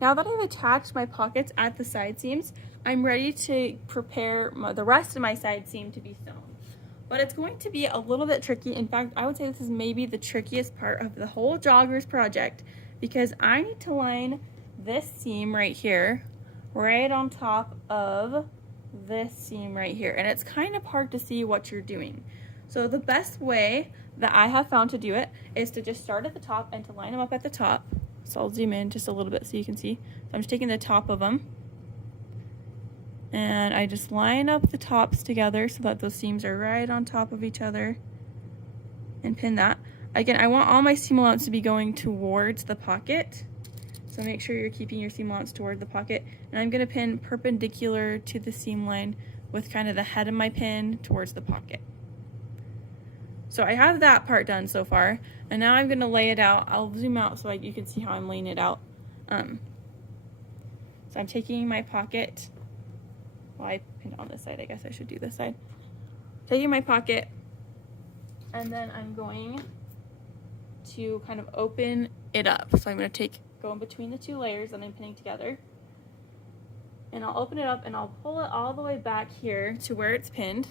Now that I've attached my pockets at the side seams, I'm ready to prepare the rest of my side seam to be sewn. But it's going to be a little bit tricky. In fact, I would say this is maybe the trickiest part of the whole Joggers project, because I need to line this seam right here, right on top of this seam right here. And it's kind of hard to see what you're doing. So the best way that I have found to do it is to just start at the top and to line them up at the top. So I'll zoom in just a little bit so you can see. So I'm just taking the top of them, and I just line up the tops together so that those seams are right on top of each other, and pin that. Again, I want all my seam allowance to be going towards the pocket, so make sure you're keeping your seam allowance toward the pocket. And I'm going to pin perpendicular to the seam line with kind of the head of my pin towards the pocket. So I have that part done so far, and now I'm going to lay it out. I'll zoom out so you can see how I'm laying it out. So I'm taking my pocket. Well, I pinned on this side. I guess I should do this side. Taking my pocket, and then I'm going to kind of open it up. So I'm going to go in between the two layers that I'm pinning together, and I'll open it up and I'll pull it all the way back here to where it's pinned.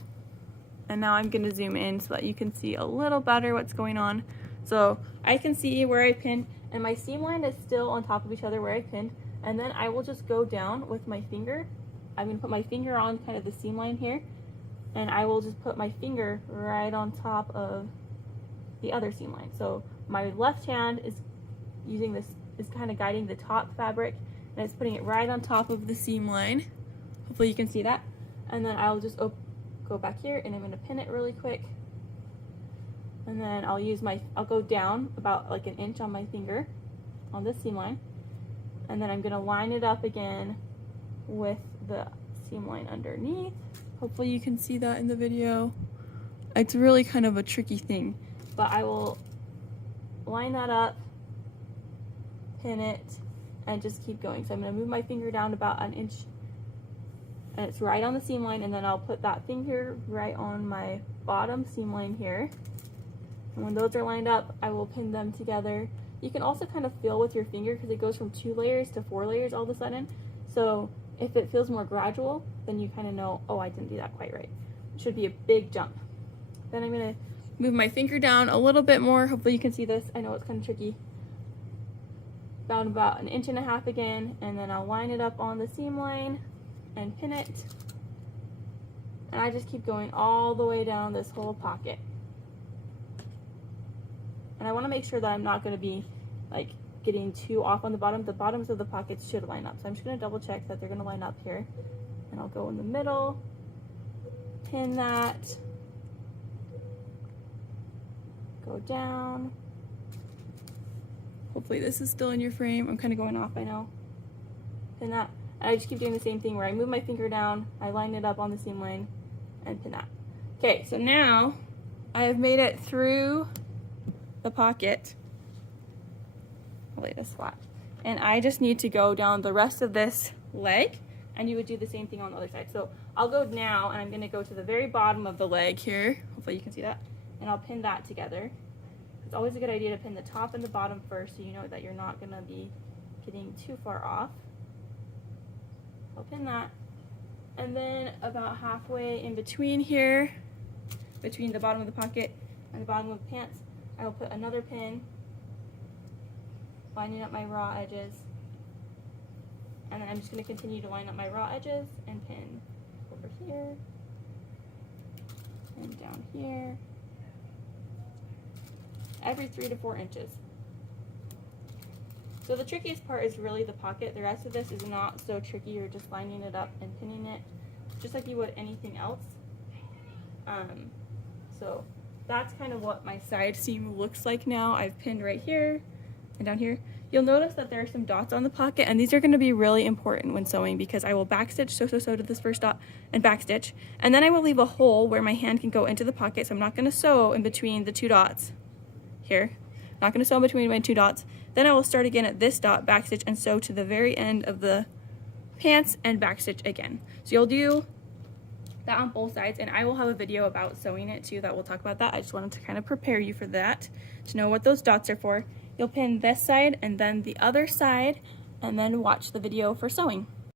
And now I'm going to zoom in so that you can see a little better what's going on. So I can see where I pinned, and my seam line is still on top of each other where I pinned. And then I will just go down with my finger. I'm going to put my finger on kind of the seam line here, and I will just put my finger right on top of the other seam line. So my left hand is using this, is kind of guiding the top fabric, and it's putting it right on top of the seam line. Hopefully you can see that. And then I'll just go back here, and I'm going to pin it really quick. And then I'll go down about like an inch on my finger on this seam line. And then I'm going to line it up again with the seam line underneath. Hopefully you can see that in the video. It's really kind of a tricky thing, but I will line that up, pin it, and just keep going. So I'm going to move my finger down about an inch, and it's right on the seam line, and then I'll put that finger right on my bottom seam line here. And when those are lined up, I will pin them together. You can also kind of feel with your finger, because it goes from 2 layers to 4 layers all of a sudden. So if it feels more gradual, then you kind of know, oh, I didn't do that quite right. It should be a big jump. Then I'm going to move my finger down a little bit more. Hopefully you can see this. I know it's kind of tricky. Down about an inch and a half again, and then I'll line it up on the seam line and pin it. And I just keep going all the way down this whole pocket. And I want to make sure that I'm not going to be like getting too off on the bottom. The bottoms of the pockets should line up. So I'm just going to double check that they're going to line up here. And I'll go in the middle, pin that, go down. Hopefully this is still in your frame. I'm kind of going off, I know. Pin that. And I just keep doing the same thing where I move my finger down, I line it up on the seam line, and pin that. Okay, so now I have made it through the pocket. I'll lay this flat. And I just need to go down the rest of this leg, and you would do the same thing on the other side. So I'll go now, and I'm going to go to the very bottom of the leg here. Hopefully you can see that. And I'll pin that together. It's always a good idea to pin the top and the bottom first, so you know that you're not going to be getting too far off. I'll pin that. And then about halfway in between here, between the bottom of the pocket and the bottom of the pants, I will put another pin, lining up my raw edges. And then I'm just going to continue to line up my raw edges and pin over here and down here, every 3 to 4 inches. So the trickiest part is really the pocket. The rest of this is not so tricky. You're just lining it up and pinning it just like you would anything else. So that's kind of what my side seam looks like now. I've pinned right here and down here. You'll notice that there are some dots on the pocket, and these are going to be really important when sewing, because I will backstitch, sew to this first dot and backstitch, and then I will leave a hole where my hand can go into the pocket. So I'm not going to sew in between the 2 dots here. Not going to sew in between my 2 dots. Then I will start again at this dot, backstitch, and sew to the very end of the pants and backstitch again. So you'll do that on both sides, and I will have a video about sewing it too that will talk about that. I just wanted to kind of prepare you for that, to know what those dots are for. You'll pin this side and then the other side and then watch the video for sewing.